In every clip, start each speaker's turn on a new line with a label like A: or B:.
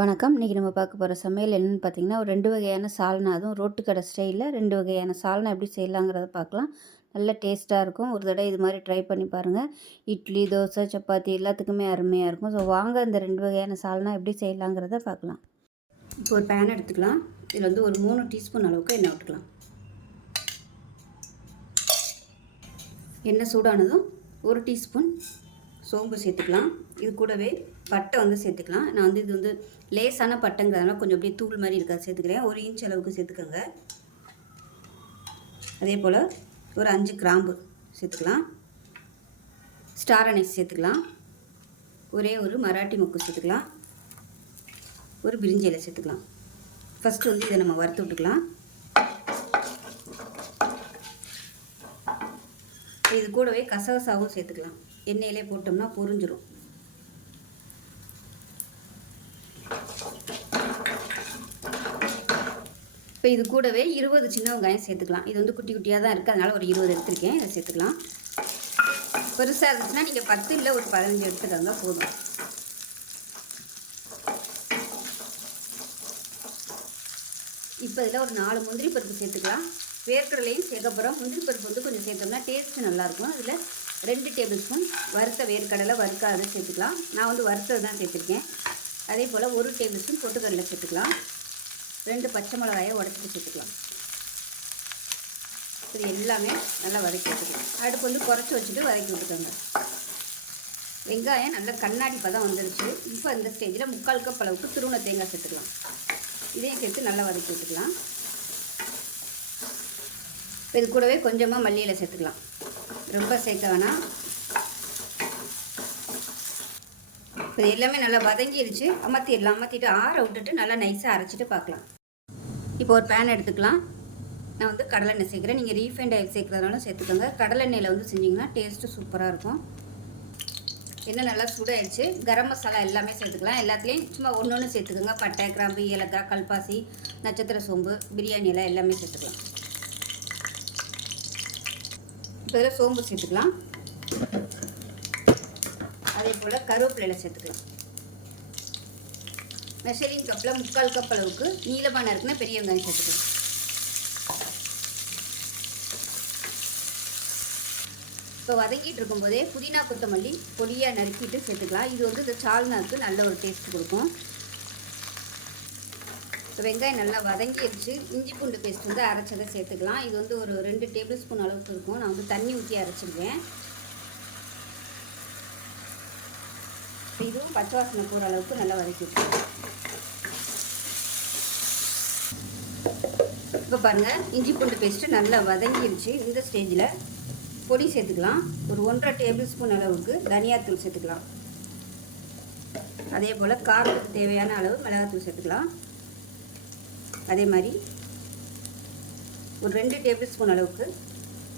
A: வணக்கம். இன்றைக்கி நம்ம பார்க்க போகிற சமையல் என்னென்னு பார்த்தீங்கன்னா ஒரு ரெண்டு வகையான சால்னா. அதுவும் ரோட்டு கடை ஸ்டைலில் ரெண்டு வகையான சால்னா எப்படி செய்யலாங்கிறத பார்க்கலாம். நல்ல டேஸ்ட்டாக இருக்கும். ஒரு தடவை இது மாதிரி ட்ரை பண்ணி பாருங்கள் இட்லி தோசை சப்பாத்தி எல்லாத்துக்குமே அருமையாக இருக்கும். ஸோ வாங்க இந்த ரெண்டு வகையான சால்னா எப்படி செய்யலாங்கிறத பார்க்கலாம். இப்போ ஒரு பேன் எடுத்துக்கலாம். இதில் வந்து ஒரு மூணு டீஸ்பூன் அளவுக்கு எண்ணெய் விட்டுக்கலாம் எண்ணெய் சூடானதும் ஒரு டீஸ்பூன் சோம்பு சேர்த்துக்கலாம். இது கூடவே பட்டை வந்து சேர்த்துக்கலாம். நான் வந்து இது வந்து லேசான பட்டைங்கிறதுனால கொஞ்சம் அப்படியே தூள் மாதிரி இருக்காது சேர்த்துக்கிறேன். ஒரு இன்ச் அளவுக்கு சேர்த்துக்கோங்க. அதே போல் ஒரு அஞ்சு கிராம்பு சேர்த்துக்கலாம். ஸ்டார் அனைஸ் சேர்த்துக்கலாம். ஒரே ஒரு மராட்டி மொக்கு சேர்த்துக்கலாம். ஒரு பிரிஞ்சி இலை சேர்த்துக்கலாம். ஃபஸ்ட்டு வந்து இதை நம்ம வறுத்து விட்டுக்கலாம். இது கூடவே கசகசாவும் சேர்த்துக்கலாம். எண்ணெயிலே போட்டோம்னா பொரிஞ்சிரும். இப்போ இது கூடவே இருபது சின்ன வெங்காயம் சேர்த்துக்கலாம். இது வந்து குட்டி குட்டியாக தான் இருக்குது அதனால் ஒரு இருபது எடுத்துருக்கேன். இதை சேர்த்துக்கலாம். பெருசாக இருந்துச்சுன்னா நீங்கள் பத்து இல்லை ஒரு பதினஞ்சு எடுத்துக்கோங்க போதும். இப்போ இதில் ஒரு நாலு முந்திரி பருப்பு சேர்த்துக்கலாம். வேர்க்கடலையும் சேர்க்க போகிறோம் முந்திரி பருப்பு வந்து கொஞ்சம் சேர்த்தோம்னா டேஸ்ட்டு நல்லாயிருக்கும் அதில் ரெண்டு டேபிள் ஸ்பூன் வறுத்த வேர்க்கடலை வறுக்காத சேர்த்துக்கலாம். நான் வந்து வறுத்தது தான் சேர்த்துருக்கேன். அதே போல் ஒரு டேபிள் ஸ்பூன் பொட்டுக்கடலை சேர்த்துக்கலாம். ரெண்டு பச்சை மிளகாயை உடச்சிட்டு சேர்த்துக்கலாம். இது எல்லாமே நல்லா வதக்கி வச்சுக்கலாம் அடுப்பு வந்து குறைச்சி வச்சுட்டு வதக்கி விட்டுக்கோங்க. வெங்காயம் நல்லா கண்ணாடி பதம் வந்துருச்சு. இப்போ இந்த ஸ்டேஜில் முக்கால் கப் அளவுக்கு துருவன தேங்காய் சேர்த்துக்கலாம். இதையும் சேர்த்து நல்லா வதக்கி விட்டுக்கலாம். இது கூடவே கொஞ்சமாக மல்லியில் சேர்த்துக்கலாம். ரொம்ப சேர்க்க வேணாம். இது எல்லாமே நல்லா வதங்கிடுச்சு அமர்த்திடலாம் அமர்த்திட்டு ஆற விட்டுட்டு நல்லா நைஸாக அரைச்சிட்டு பார்க்கலாம். இப்போ ஒரு பேன் எடுத்துக்கலாம். நான் வந்து கடலெண்ணெய் சேர்க்குறேன். நீங்கள் ரீஃபைண்ட் ஆயில் சேர்க்குறதுனால சேர்த்துக்கோங்க. கடலெண்ணெயில் வந்து செஞ்சிங்கன்னா டேஸ்ட்டு சூப்பராக இருக்கும். எண்ணெய் நல்லா சூடாயிடுச்சு கரம் மசாலா எல்லாமே சேர்த்துக்கலாம். எல்லாத்துலேயும் சும்மா ஒன்று ஒன்று சேர்த்துக்கோங்க. பட்டை கிராம்பு ஏலக்காய் கல்பாசி நட்சத்திர சோம்பு பிரியாணி எல்லாம் எல்லாமே சேர்த்துக்கலாம். இதில் சோம்பு சேர்த்துக்கலாம். அதே போல் கருவேப்பிலையில் சேர்த்துக்கலாம். மெஷரிங் கப்பில் முக்கால் கப் அளவுக்கு நீளமான இருக்குன்னா பெரிய வெங்காயம் சேர்த்துக்கலாம். இப்போ வதங்கிட்டு இருக்கும்போதே புதினா கொத்தமல்லி பொடியாக நறுக்கிட்டு சேர்த்துக்கலாம். இது வந்து இந்த சால்னாக்கு நல்ல ஒரு டேஸ்ட் கொடுக்கும். வெங்காயம் நல்லா வதங்கிடுச்சு இஞ்சி பூண்டு பேஸ்ட் வந்து அரைச்சதை சேர்த்துக்கலாம். இது வந்து ஒரு ரெண்டு டேபிள் ஸ்பூன் அளவுக்கு இருக்கும். நான் வந்து தண்ணி ஊற்றி அரைச்சிருக்கேன். இதுவும் பச்சை வாசனை போகிற அளவுக்கு நல்லா வதக்கி இப்போ பாருங்கள் இஞ்சி பூண்டு பேஸ்ட்டு நல்லா வதங்கிடுச்சு இந்த ஸ்டேஜில் பொடி சேர்த்துக்கலாம். ஒரு ஒன்றரை டேபிள் ஸ்பூன் அளவுக்கு தனியாத்தூள் சேர்த்துக்கலாம். அதே போல் காரத்துக்கு தேவையான அளவு மிளகாத்தூள் சேர்த்துக்கலாம். அதே மாதிரி ஒரு ரெண்டு டேபிள் ஸ்பூன் அளவுக்கு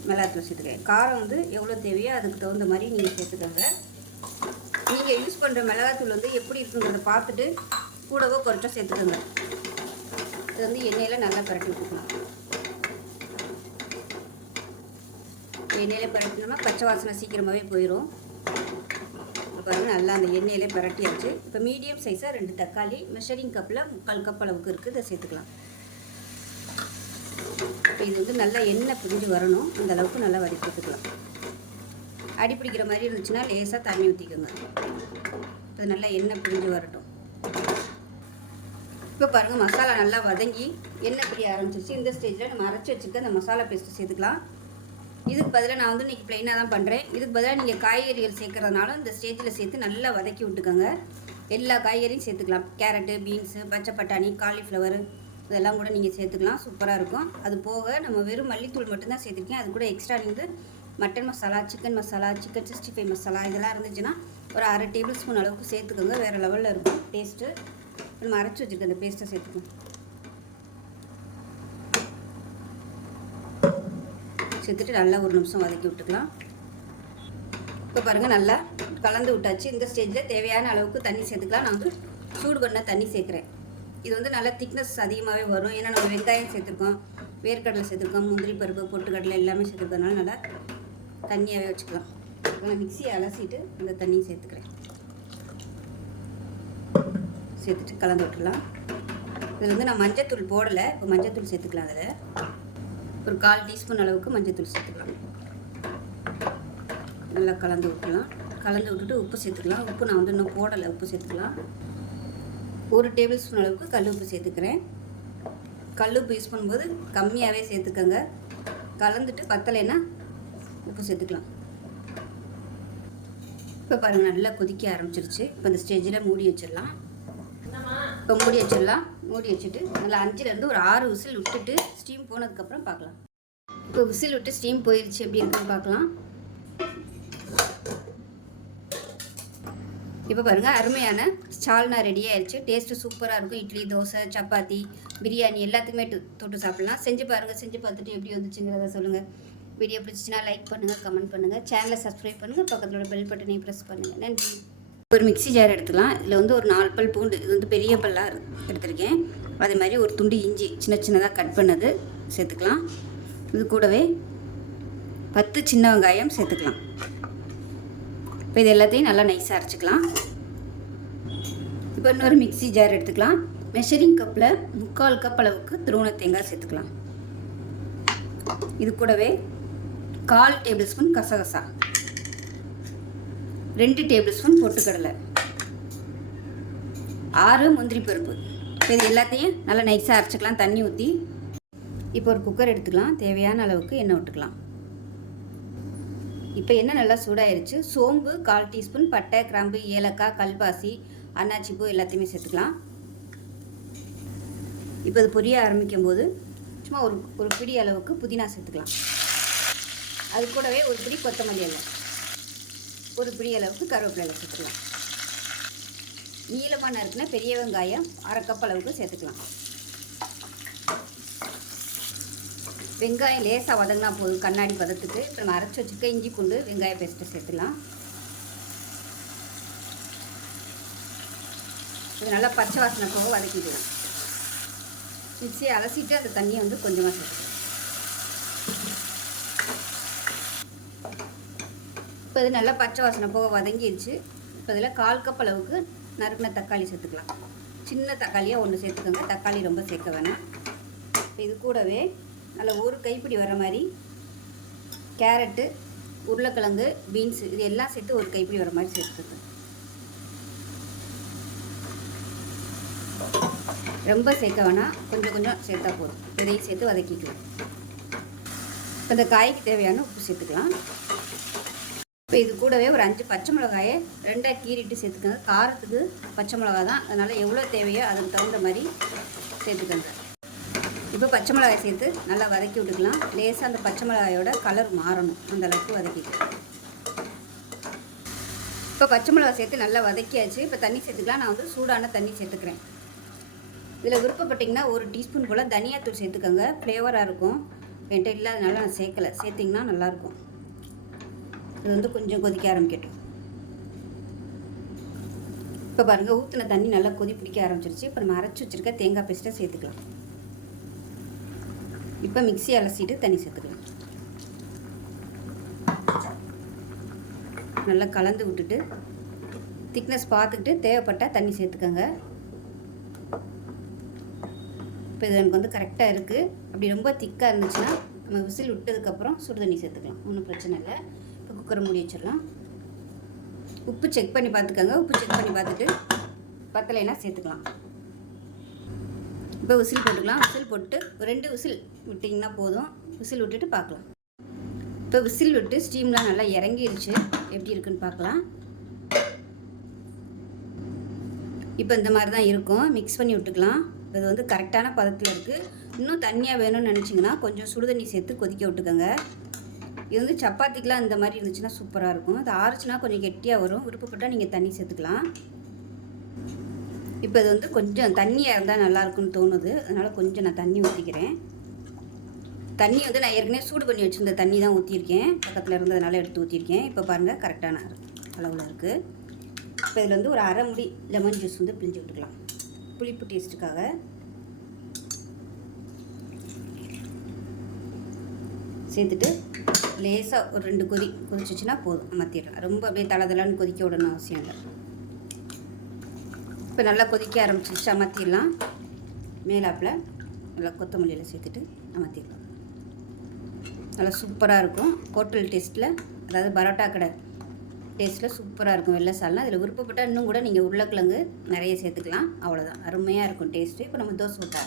A: மிளகாத்தூள் சேர்த்துக்கிறேன். காரம் வந்து எவ்வளோ தேவையோ அதுக்கு தகுந்த மாதிரி நீங்கள் சேர்த்துக்கோங்க. நீங்கள் யூஸ் பண்ணுற மிளகாத்தூள் வந்து எப்படி இருக்குங்கிறத பார்த்துட்டு கூடவோ குறைச்சோ சேர்த்துக்கோங்க. இது வந்து எண்ணெயில் நல்லா பரட்டி விட்டுக்கலாம். எண்ணெயில் பரட்டினோம்னா பச்சை வாசனை சீக்கிரமாகவே போயிடும் பாருங்கள் நல்லா அந்த எண்ணெயிலே பரட்டியாச்சு. இப்போ மீடியம் சைஸாக ரெண்டு தக்காளி மெஷரிங் கப்பில் முக்கால் கப் அளவுக்கு இருக்குது. இதை சேர்த்துக்கலாம். இப்போ இது வந்து நல்லா எண்ணெய் பிரிஞ்சு வரணும். அந்த அளவுக்கு நல்லா வதக்கி எடுத்துக்கலாம் அடி பிடிக்கிற மாதிரி இருந்துச்சுன்னா லேசாக தண்ணி ஊற்றிக்கோங்க இப்போ நல்லா எண்ணெய் பிரிஞ்சு வரட்டும். இப்போ பாருங்கள் மசாலா நல்லா வதங்கி எண்ணெய் பிரிய ஆரம்பிச்சிருச்சு. இந்த ஸ்டேஜில் நம்ம அரைச்சி வச்சுருக்க அந்த மசாலா பேஸ்ட்டு சேர்த்துக்கலாம். இதுக்கு பதிலாக நான் வந்து இன்றைக்கி ப்ளைனாக தான் பண்ணுறேன் இதுக்கு பதிலாக நீங்கள் காய்கறிகள் சேர்க்குறதுனால இந்த ஸ்டேஜில் சேர்த்து நல்லா வதக்கி விட்டுக்கோங்க. எல்லா காய்கறியும் சேர்த்துக்கலாம். கேரட்டு பீன்ஸு பச்சை பட்டாணி காலிஃப்ளவர் இதெல்லாம் கூட நீங்கள் சேர்த்துக்கலாம். சூப்பராக இருக்கும். அது போக நம்ம வெறும் மல்லித்தூள் மட்டும்தான் சேர்த்துருக்கேன். அது கூட எக்ஸ்ட்ரா நீங்கள் mutton masala chicken masala chicken sixty five masala இதெல்லாம் இருந்துச்சுன்னா ஒரு அரை டேபிள் ஸ்பூன் அளவுக்கு சேர்த்துக்கோங்க. வேறு லெவலில் இருக்கும். டேஸ்ட்டு நம்ம அரைச்சி வச்சுருக்க அந்த பேஸ்ட்டை சேர்த்துக்கோங்க. சேர்த்துட்டு நல்லா ஒரு நிமிஷம் வதக்கி விட்டுக்கலாம். இப்போ பாருங்கள் நல்லா கலந்து விட்டாச்சு. இந்த ஸ்டேஜில் தேவையான அளவுக்கு தண்ணி சேர்த்துக்கலாம். நான் வந்து சூடு பண்ண தண்ணி சேர்க்குறேன். இது வந்து நல்லா திக்னஸ் அதிகமாகவே வரும். ஏன்னா நம்ம வெங்காயம் சேர்த்துருக்கோம் வேர்க்கடலை சேர்த்துருக்கோம் முந்திரி பருப்பு பொட்டுக்கடலை எல்லாமே சேர்த்துருக்கறதுனால நல்லா தண்ணியாகவே வச்சுக்கலாம். நான் மிக்சியை அலசிட்டு அந்த தண்ணியை சேர்த்துக்கிறேன். சேர்த்துட்டு கலந்து விட்டுலாம் இதில் வந்து நான் மஞ்சத்தூள் போடலை. இப்போ மஞ்சத்தூள் சேர்த்துக்கலாம் அதில். ஒரு கால் டீஸ்பூன் அளவுக்கு மஞ்சத்தூள் சேர்த்துக்கலாம். நல்லா கலந்து விட்டுலாம் கலந்து விட்டுட்டு உப்பு சேர்த்துக்கலாம். உப்பு நான் வந்து இன்னும் போடலை. உப்பு சேர்த்துக்கலாம். ஒரு டேபிள் ஸ்பூன் அளவுக்கு கல் உப்பு சேர்த்துக்கிறேன். கல் உப்பு யூஸ் பண்ணும்போது கம்மியாகவே சேர்த்துக்கோங்க. கலந்துட்டு பத்தலைன்னா உப்பு சேர்த்துக்கலாம். இப்போ பாருங்கள் நல்லா கொதிக்க ஆரம்பிச்சிருச்சு. இப்போ இந்த ஸ்டேஜில் மூடி வச்சிடலாம். இப்போ மூடி வச்சிடலாம். மூடி வச்சுட்டு நல்லா அஞ்சுலேருந்து ஒரு ஆறு விசில் விட்டுட்டு ஸ்டீம் போனதுக்கப்புறம் பார்க்கலாம். இப்போ விசில் விட்டு ஸ்டீம் போயிடுச்சு எப்படி இருக்குன்னு பார்க்கலாம். இப்போ பாருங்கள் அருமையான சால்னா ரெடி ஆயிடுச்சு டேஸ்ட்டு சூப்பராக இருக்கும். இட்லி தோசை சப்பாத்தி பிரியாணி எல்லாத்துக்குமே தொட்டு சாப்பிட்லாம். செஞ்சு பாருங்கள் செஞ்சு பார்த்துட்டு எப்படி வந்துச்சுங்கிறத சொல்லுங்கள் வீடியோ பிடிச்சிச்சின்னா லைக் பண்ணுங்கள் கமெண்ட் பண்ணுங்கள் சேனலை சப்ஸ்கிரைப் பண்ணுங்கள் பக்கத்தில் உள்ள பெல் பட்டனையும் ப்ரெஸ் பண்ணுங்கள் நன்றி. ஒரு மிக்ஸி ஜார் எடுத்துக்கலாம். இதில் வந்து ஒரு நாலு பல் பூண்டு இது வந்து பெரிய பல்லாக எடுத்திருக்கேன். அதே மாதிரி ஒரு துண்டு இஞ்சி சின்ன சின்னதாக கட் பண்ணது சேர்த்துக்கலாம். இது கூடவே பத்து சின்ன வெங்காயம் சேர்த்துக்கலாம். இப்போ இது எல்லாத்தையும் நல்லா நைஸாக அரைச்சிக்கலாம். இப்போ இன்னொரு மிக்ஸி ஜார் எடுத்துக்கலாம். மெஷரிங் கப்பில் முக்கால் கப் அளவுக்கு துருவன தேங்காய் சேர்த்துக்கலாம். இது கூடவே கால் டேபிள் ஸ்பூன் கசகசா. ரெண்டு டேபிள் ஸ்பூன் பொட்டுக்கடலை. ஆறு முந்திரி பருப்பு. இப்போ இது எல்லாத்தையும் நல்லா நைஸாக அரைச்சிக்கலாம் தண்ணி ஊற்றி இப்போ ஒரு குக்கர் எடுத்துக்கலாம். தேவையான அளவுக்கு எண்ணெய் விட்டுக்கலாம். இப்போ என்ன நல்லா சூடாயிருச்சு. சோம்பு கால் டீஸ்பூன் பட்டை கிராம்பு ஏலக்காய் கல்பாசி அன்னாச்சி பூ எல்லாத்தையுமே சேர்த்துக்கலாம். இப்போ இது பொரிய ஆரம்பிக்கும் போது சும்மா ஒரு ஒரு பிடி அளவுக்கு புதினா சேர்த்துக்கலாம். அது கூடவே ஒரு பிடி கொத்தமல்லி இலை ஒரு பிடி அளவுக்கு கருவேப்பிலை சேர்த்துக்கலாம். நீளமான இருக்குன்னா பெரிய வெங்காயம் அரை கப் அளவுக்கு சேர்த்துக்கலாம். வெங்காயம் லேசாக வதங்கினா போதும். கண்ணாடி பதத்துக்கு இப்போ நம்ம அரைச்சி வச்சுக்க இஞ்சி பூண்டு வெங்காய பேஸ்ட்டை சேர்த்துலாம் இது நல்லா பச்சை வாசனை போக வதக்கிக்கலாம். மிக்சியை அலசிட்டு அந்த தண்ணியை வந்து கொஞ்சமாக சேர்த்துக்கலாம். இப்போ இது நல்லா பச்சை வாசனை போக வதங்கிடுச்சு இப்போ இதில் கால் கப் அளவுக்கு நறுக்கின தக்காளி சேர்த்துக்கலாம். சின்ன தக்காளியாக ஒன்று சேர்த்துக்கோங்க. தக்காளி ரொம்ப சேர்க்க வேணாம். இப்போ இது கூடவே அதில் ஒரு கைப்பிடி வர மாதிரி கேரட்டு உருளைக்கிழங்கு பீன்ஸு இது எல்லாம் சேர்த்து ஒரு கைப்பிடி வர மாதிரி சேர்த்துக்கு ரொம்ப சேர்க்க வேணாம். கொஞ்சம் கொஞ்சம் சேர்த்தா போதும். இதையும் சேர்த்து வதக்கிக்கலாம். இப்போ இந்த காய்க்கு தேவையான உப்பு சேர்த்துக்கலாம். இப்போ இது கூடவே ஒரு அஞ்சு பச்சை மிளகாயை ரெண்டாக கீறிட்டு சேர்த்துக்கோங்க. காரத்துக்கு பச்சை மிளகா தான். அதனால் எவ்வளோ தேவையோ அதுக்கு தகுந்த மாதிரி சேர்த்துக்கோங்க. இப்போ பச்சை மிளகாய் சேர்த்து நல்லா வதக்கி விட்டுக்கலாம். லேசாக அந்த பச்சை மிளகாயோட கலர் மாறணும். அந்த அளவுக்கு வதக்கிக்கலாம். இப்போ பச்சை மிளகாய் சேர்த்து நல்லா வதக்கியாச்சு. இப்போ தண்ணி சேர்த்துக்கலாம். நான் வந்து சூடான தண்ணி சேர்த்துக்கிறேன். இதில் விருப்பப்பட்டிங்கன்னா ஒரு டீஸ்பூன் போல் தனியாத்தூள் சேர்த்துக்கோங்க. ஃப்ளேவராக இருக்கும். என்கிட்ட இல்லாதனால நான் சேர்க்கலை. சேர்த்திங்கன்னா நல்லாயிருக்கும். இது வந்து கொஞ்சம் கொதிக்க ஆரம்பிக்கட்டும். இப்போ பாருங்கள் ஊற்றின தண்ணி நல்லா கொதி பிடிக்க ஆரம்பிச்சிருச்சு. இப்போ நம்ம அரைச்சி வச்சுருக்க தேங்காய் பேஸ்ட்டை சேர்த்துக்கலாம். இப்போ மிக்சி அலசிட்டு தண்ணி சேர்த்துக்கலாம். நல்லா கலந்து விட்டுட்டு திக்னஸ் பார்த்துக்கிட்டு தேவைப்பட்டால் தண்ணி சேர்த்துக்கோங்க. இப்போ இது எனக்கு வந்து கரெக்டாக இருக்குது அப்படி ரொம்ப திக்காக இருந்துச்சுன்னா நம்ம விசில் விட்டதுக்கப்புறம் சுடு தண்ணி சேர்த்துக்கலாம். ஒன்றும் பிரச்சனை இல்லை. இப்போ குக்கரை மூடி வச்சிடலாம். உப்பு செக் பண்ணி பார்த்துக்கோங்க. உப்பு செக் பண்ணி பார்த்துட்டு பத்தலைன்னா சேர்த்துக்கலாம். இப்போ விசில் போட்டுக்கலாம். விசில் போட்டு ரெண்டு விசில் விட்டிங்கன்னா போதும். விசில் விட்டுட்டு பார்க்கலாம். இப்போ விசில் விட்டு ஸ்டீம்லாம் நல்லா இறங்கிருச்சு எப்படி இருக்குன்னு பார்க்கலாம். இப்போ இந்த மாதிரி தான் இருக்கும். மிக்ஸ் பண்ணி விட்டுக்கலாம். இது வந்து கரெக்டான பதத்தில் இருக்குது இன்னும் தண்ணியாக வேணும்னு நினச்சிங்கன்னா கொஞ்சம் சுடுதண்ணி சேர்த்து கொதிக்க விட்டுக்கோங்க. இது வந்து சப்பாத்திக்கெலாம் இந்த மாதிரி இருந்துச்சுன்னா சூப்பராக இருக்கும். அது ஆறுச்சுன்னா கொஞ்சம் கெட்டியாக வரும். விருப்பப்பட்டால் நீங்கள் தண்ணி சேர்த்துக்கலாம். இப்போ இது வந்து கொஞ்சம் தண்ணியாக இருந்தால் நல்லாயிருக்குன்னு தோணுது. அதனால் கொஞ்சம் நான் தண்ணி ஊற்றிக்கிறேன் தண்ணி வந்து நான் ஏற்கனவே சூடு பண்ணி வச்சுருந்த தண்ணி தான் ஊற்றியிருக்கேன் பக்கத்தில் இருந்ததுனால எடுத்து ஊற்றிருக்கேன் இப்போ பாருங்கள் கரெக்டான அளவில் இருக்குது இப்போ இதில் வந்து ஒரு அரை முடி லெமன் ஜூஸ் வந்து பிழிஞ்சு விட்டுக்கலாம். புளிப்பு டேஸ்ட்டுக்காக. சேர்த்துட்டு லேசாக ஒரு ரெண்டு கொதி கொதிச்சிச்சுன்னா போதும். மத்திடலாம் ரொம்ப அப்படியே தளதளன்னு கொதிக்க விடணும் அவசியம் இல்லை. இப்போ நல்லா கொதிக்க ஆரம்பிச்சிருச்சு அமர்த்திடலாம். மேலாப்பில் நல்லா கொத்தமல்லியில் சேர்த்துட்டு அமர்த்திடலாம். நல்லா சூப்பராக இருக்கும். ஹோட்டல் டேஸ்ட்டில் அதாவது பரோட்டா கடை டேஸ்ட்டில் சூப்பராக இருக்கும். வெள்ளை சால்னா அதில் விருப்பப்பட்டால் இன்னும் கூட நீங்கள் உருளைக்கிழங்கு நிறைய சேர்த்துக்கலாம். அவ்வளோதான் அருமையாக இருக்கும் டேஸ்ட்டு. இப்போ நம்ம தோசை ஊற்ற